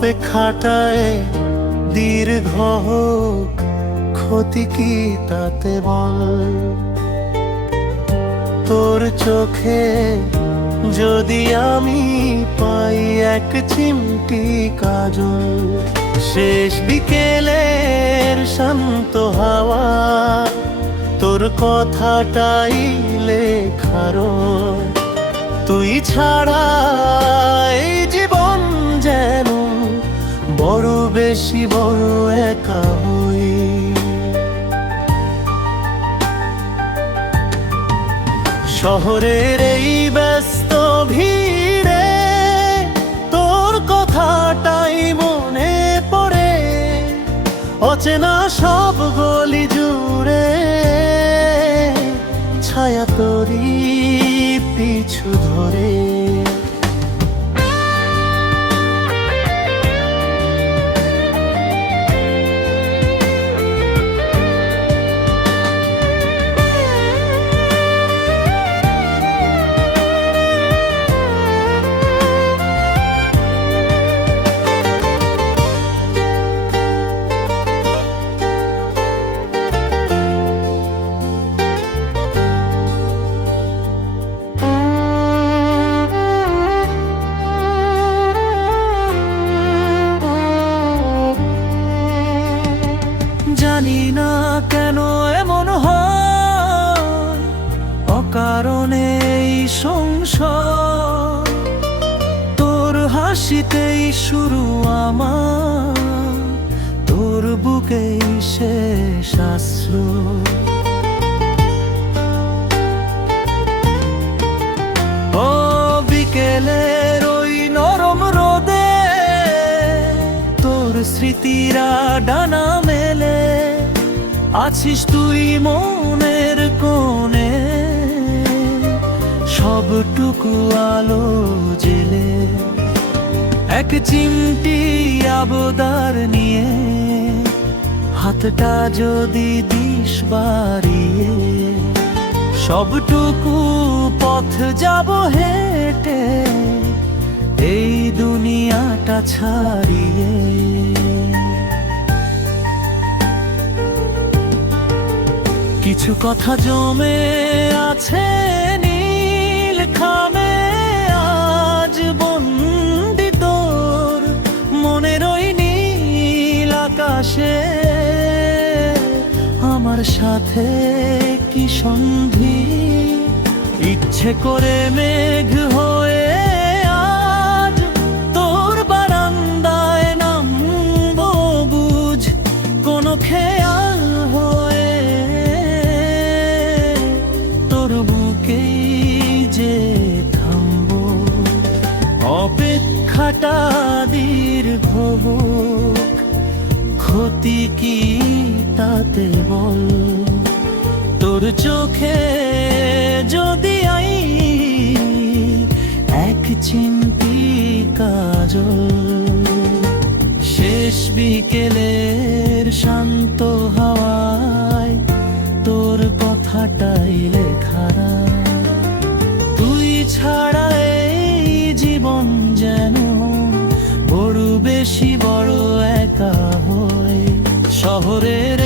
অপেক্ষাটায় দীর্ঘ হোক, ক্ষতি কি তাতে বল? তোর চোখে যদি আমি পাই এক চিমটি কাজল, শেষ বিকেলের শান্ত হাওয়া তোর কথাটাই লেখার। তুই ছাড়া এই জীবন যেন বড় বেশি বড় একা হই। শহরের এই ব্যস্ত ভিড়ে তোর কথাটাই মনে পড়ে, অচেনা সব গলি জুড়ে ছায়া তোরই পিছু ধরে। জানি না কেন এমন হয়, অকারণে এই সংসার। তোর হাসিতেই শুরু আমার, তোর বুকেই শেষ আশ্রয়। ও বিকেলের ওই নরম রোদে তোর স্মৃতিরা ডানা মেলে, আছিস তুই মনের কোণে সবটুকু আলো জেলে। এক চিমটি আবদার নিয়ে হাতটা যদি দিস বাড়িয়ে, সবটুকু পথ যাব হেঁটে এই দুনিয়াটা ছাড়িয়ে। কিছু কথা জমে আছে নীল খামে, আজ বন্দি তোর মনের ওই নীল আকাশে। আমার সাথে কি সন্ধি, ইচ্ছে করে মেঘ হয়ে আজ তোর বারান্দায় নামবো বুঝ, কোনো খেয়াল হয়ে তোর বুকেই যে থামবো। অপেক্ষাটা দীর্ঘ হোক, ক্ষতি কি তাতে বল? তোর চোখে যদি আই এক চিমটি কাজল, শেষ বিকেলের শান্ত হাওয়ায় তোর কথাটাই লেখা। তুই ছাড়া এই জীবন যেন বড় বেশি বড় একা হয়। শহরের